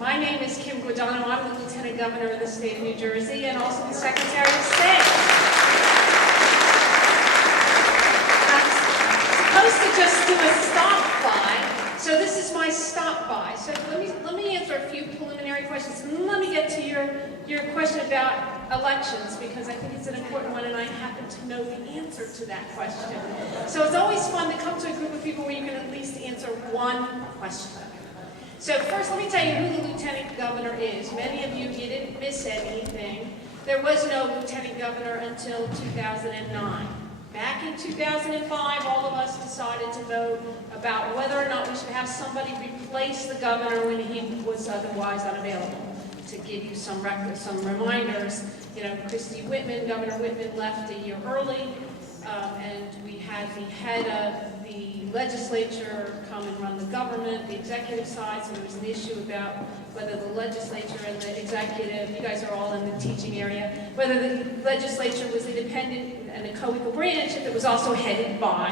My name is Kim Guadagno. I'm the Lieutenant Governor of the state of New Jersey and also the Secretary of State. I'm supposed to just do a stop by, so this is my stop by. So let me answer a few preliminary questions, and let me get to your question about elections, because I think it's an important one and I happen to know the answer to that question. So it's always fun to come to a group of people where you can at least answer one question. So first, let me tell you who the Lieutenant Governor is. Many of you didn't miss anything. There was no Lieutenant Governor until 2009. Back in 2005, all of us decided to vote about whether or not we should have somebody replace the governor when he was otherwise unavailable. To give you some reminders, you know, Governor Whitman left a year early, and we had the head of the legislature come and run the government, the executive side, so there was an issue about whether the legislature and the executive, you guys are all in the teaching area, whether the legislature was independent and a co-equal branch, if it was also headed by,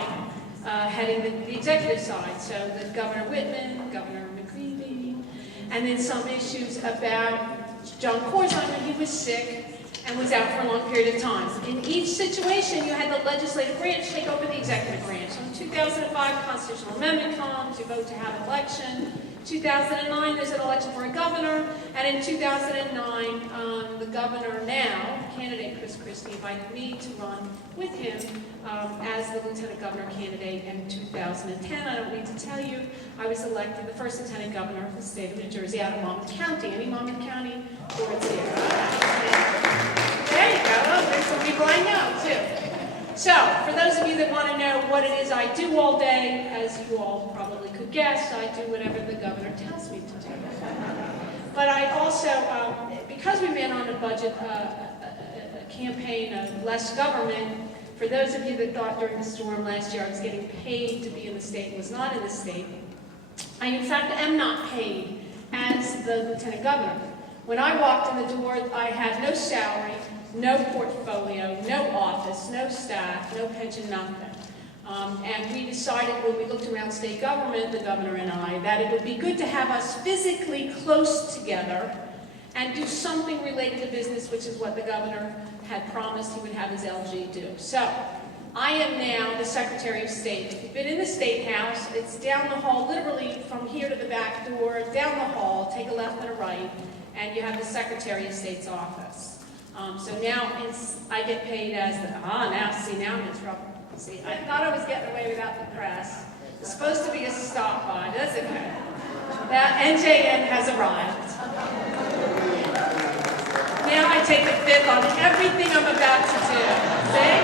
heading the executive side. So the Governor Whitman, Governor McCreevy, and then some issues about John Corzine when he was sick and was out for a long period of time. In each situation, you had the legislative branch take over the executive branch. So in 2005, constitutional amendment comes, you vote to have an election. 2009, there's an election for a governor, and in 2009, the governor now, candidate Chris Christie, invited me to run with him as the lieutenant governor candidate in 2010. I don't need to tell you, I was elected the first lieutenant governor of the state of New Jersey out of Monmouth County. Any Monmouth County boards here? There you go. Oh, there's some people I know, too. So, for those of you that want to know what it is I do all day, as you all probably could guess, I do whatever the governor tells me to do. But I also, because we ran on a budget, a campaign of less government, for those of you that thought during the storm last year I was getting paid to be in the state and was not in the state, I in fact am not paid as the lieutenant governor. When I walked in the door, I had no salary, no portfolio, no office, no staff, no pension, nothing. And we decided when we looked around state government, the governor and I, that it would be good to have us physically close together and do something related to business, which is what the governor had promised he would have his LG do. So, I am now the Secretary of State. If you've been in the State House, it's down the hall, literally from here to the back door, down the hall, take a left and a right, and you have the Secretary of State's office. So now I get paid as the, now I'm in trouble. See, I thought I was getting away without the press. It's supposed to be a stop by, that's okay. That NJN has arrived. Now I take the fifth on everything I'm about to do. See?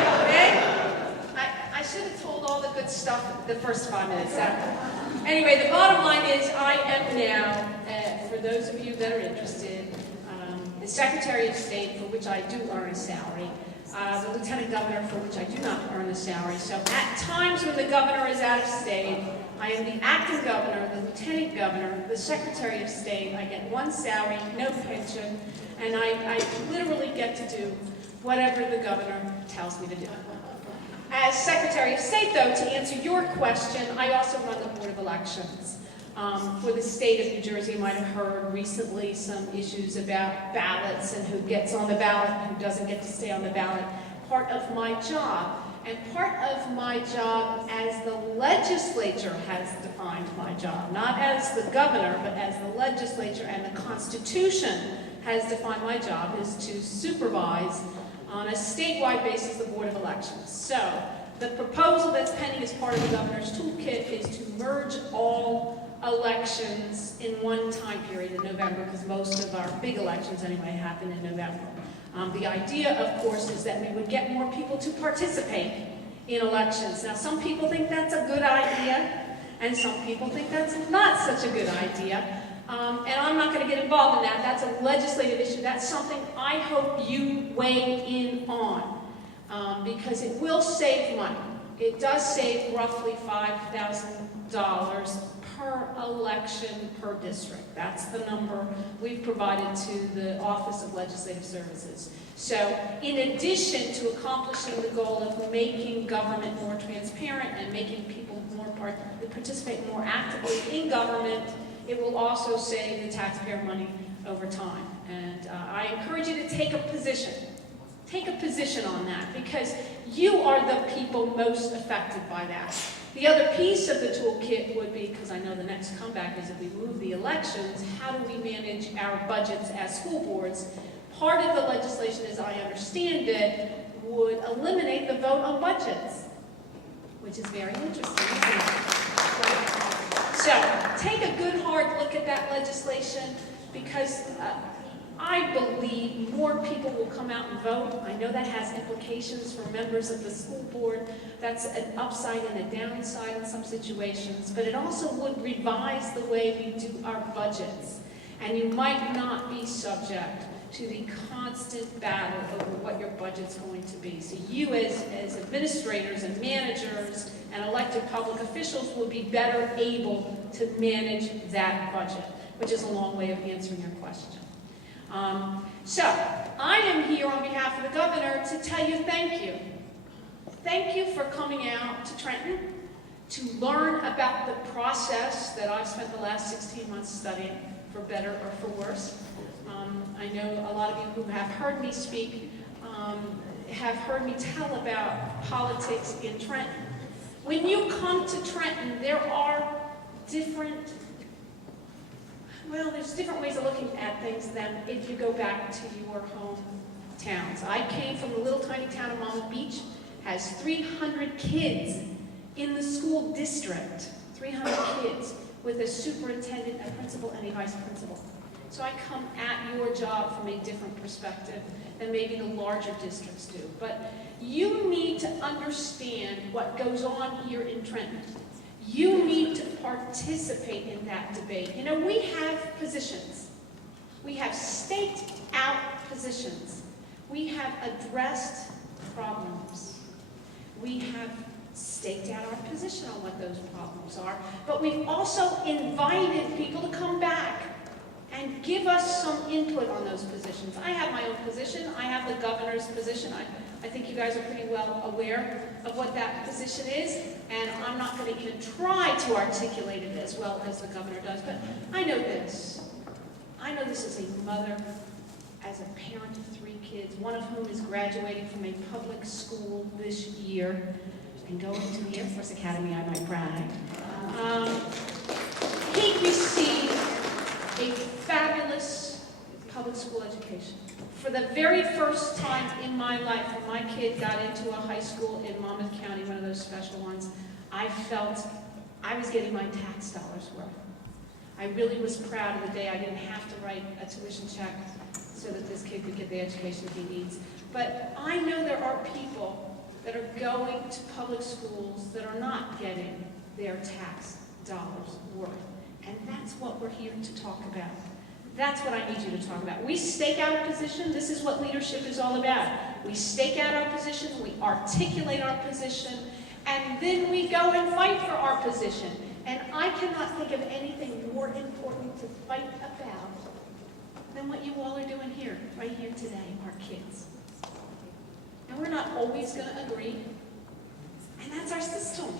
I should have told all the good stuff the first 5 minutes. Anyway, the bottom line is I am now, for those of you that are interested, the Secretary of State, for which I do earn a salary, the Lieutenant Governor, for which I do not earn a salary. So at times when the Governor is out of state, I am the Acting Governor, the Lieutenant Governor, the Secretary of State. I get one salary, no pension, and I literally get to do whatever the Governor tells me to do. As Secretary of State, though, to answer your question, I also run the Board of Elections. For the state of New Jersey, you might have heard recently some issues about ballots and who gets on the ballot and who doesn't get to stay on the ballot. Part of my job, and part of my job as the legislature has defined my job, not as the governor, but as the legislature and the Constitution has defined my job, is to supervise on a statewide basis the Board of Elections. So, the proposal that's pending as part of the governor's toolkit is to merge all elections in one time period in November, because most of our big elections anyway happen in November. The idea, of course, is that we would get more people to participate in elections. Now, some people think that's a good idea, and some people think that's not such a good idea. And I'm not going to get involved in that. That's a legislative issue. That's something I hope you weigh in on, because it will save money. It does save roughly $5,000 per election per district. That's the number we've provided to the Office of Legislative Services. So, in addition to accomplishing the goal of making government more transparent and making people more participate more actively in government, It will also save the taxpayer money over time. And I encourage you to take a position. Take a position on that, because you are the people most affected by that. The other piece of the toolkit would be, because I know the next comeback is if we move the elections, how do we manage our budgets as school boards? Part of the legislation, as I understand it, would eliminate the vote on budgets, which is very interesting, isn't it? So, take a good hard look at that legislation, because I believe more people will come out and vote. I know that has implications for members of the school board. That's an upside and a downside in some situations, but it also would revise the way we do our budgets. And you might not be subject to the constant battle over what your budget's going to be. So you as administrators and managers and elected public officials will be better able to manage that budget, which is a long way of answering your question. So, I am here on behalf of the governor to tell you thank you. Thank you for coming out to Trenton to learn about the process that I've spent the last 16 months studying, for better or for worse. I know a lot of you who have heard me speak have heard me tell about politics in Trenton. When you come to Trenton, there are there's different ways of looking at things than if you go back to your hometowns. I came from a little tiny town of Monmouth Beach, has 300 kids in the school district, 300 kids, with a superintendent, a principal, and a vice principal. So I come at your job from a different perspective than maybe the larger districts do. But you need to understand what goes on here in Trenton. You need to participate in that debate. You know, we have positions. We have staked out positions. We have addressed problems. We have staked out our position on what those problems are. But we've also invited people to come back and give us some input on those positions. I have my own position. I have the governor's position. I think you guys are pretty well aware of what that position is, and I'm not going to even try to articulate it as well as the governor does, but I know this. I know this as a mother, as a parent of 3 kids, one of whom is graduating from a public school this year and going to the Air Force Academy, I might brag. He received a fabulous public school education. For the very first time in my life, when my kid got into a high school in Monmouth County, one of those special ones, I felt I was getting my tax dollars worth. I really was proud of the day I didn't have to write a tuition check so that this kid could get the education he needs. But I know there are people that are going to public schools that are not getting their tax dollars worth. And that's what we're here to talk about. That's what I need you to talk about. We stake out a position. This is what leadership is all about. We stake out our position, we articulate our position, and then we go and fight for our position. And I cannot think of anything more important to fight about than what you all are doing here, right here today, our kids. And we're not always going to agree, and that's our system.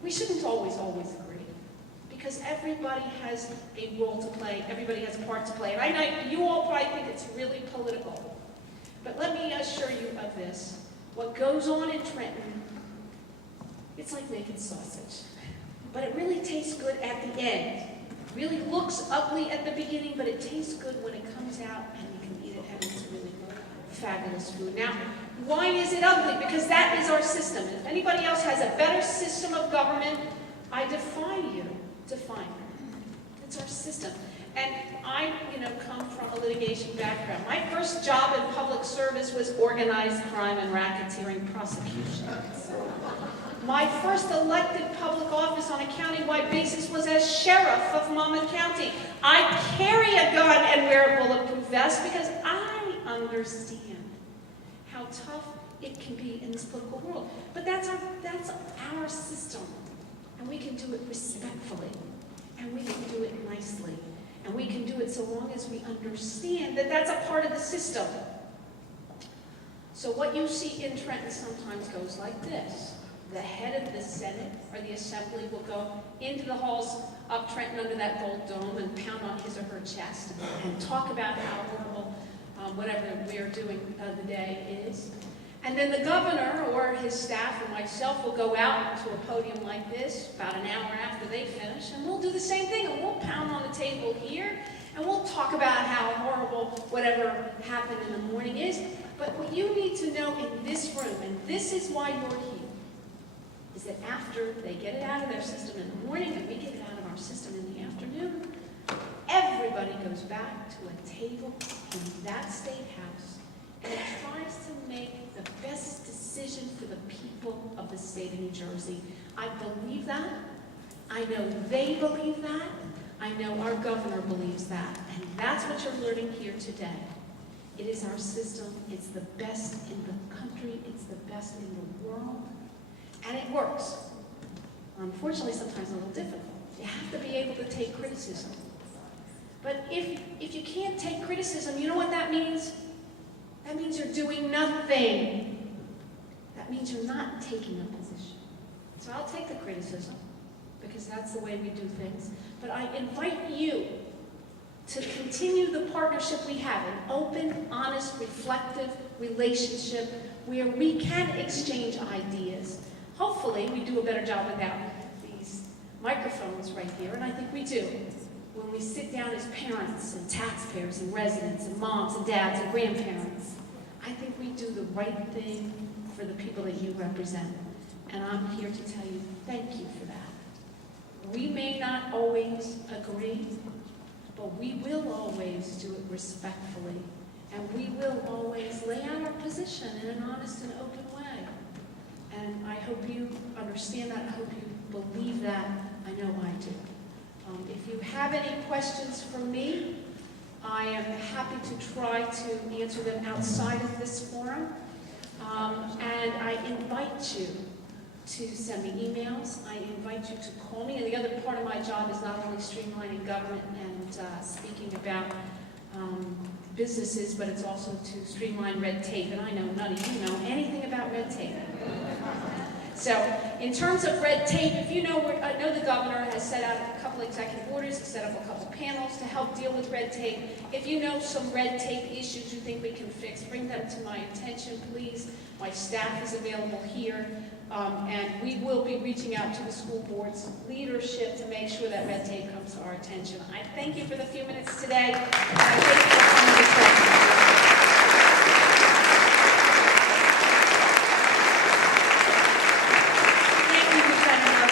We shouldn't always agree. Because everybody has a role to play, everybody has a part to play. And I know you all probably think it's really political. But let me assure you of this. What goes on in Trenton, it's like making sausage. But it really tastes good at the end. It really looks ugly at the beginning, but it tastes good when it comes out and you can eat it, and it's really fabulous food. Now, why is it ugly? Because that is our system. If anybody else has a better system of government, I defy you. It's our system. And I, come from a litigation background. My first job in public service was organized crime and racketeering prosecution. My first elected public office on a countywide basis was as sheriff of Monmouth County. I carry a gun and wear a bulletproof vest because I understand how tough it can be in this political world. But that's our system. And we can do it respectfully. And we can do it nicely. And we can do it so long as we understand that that's a part of the system. So what you see in Trenton sometimes goes like this. the head of the Senate or the Assembly will go into the halls of Trenton under that gold dome and pound on his or her chest and talk about how horrible whatever we are doing the day is. And then the governor or his staff or myself will go out to a podium like this about an hour after they finish, and we'll do the same thing, and we'll pound on the table here, and we'll talk about how horrible whatever happened in the morning is. But what you need to know in this room, and this is why you're here, is that after they get it out of their system in the morning and we get it out of our system in the afternoon, everybody goes back to a table in that state house and tries to make the best decision for the people of the state of New Jersey. I believe that. I know they believe that. I know our governor believes that. And that's what you're learning here today. It is our system. It's the best in the country. It's the best in the world. And it works. Unfortunately, sometimes a little difficult. You have to be able to take criticism. But if you can't take criticism, you know what that means? That means you're doing nothing. That means you're not taking a position. So I'll take the criticism, because that's the way we do things. But I invite you to continue the partnership we have, an open, honest, reflective relationship where we can exchange ideas. Hopefully, we do a better job without these microphones right here, and I think we do. When we sit down as parents and taxpayers and residents and moms and dads and grandparents, I think we do the right thing for the people that you represent. And I'm here to tell you, thank you for that. We may not always agree, but we will always do it respectfully. And we will always lay out our position in an honest and open way. And I hope you understand that. I hope you believe that. I know I do. If you have any questions for me, I am happy to try to answer them outside of this forum. And I invite you to send me emails. I invite you to call me. And the other part of my job is not only streamlining government and speaking about businesses, but it's also to streamline red tape. And I know none of you know anything about red tape. So, in terms of red tape, if you know, I know the governor has set out a couple executive orders, set up a couple panels to help deal with red tape. If you know some red tape issues you think we can fix, bring them to my attention, please. My staff is available here, and we will be reaching out to the school board's leadership to make sure that red tape comes to our attention. I thank you for the few minutes today, and I thank you for coming to Trenton.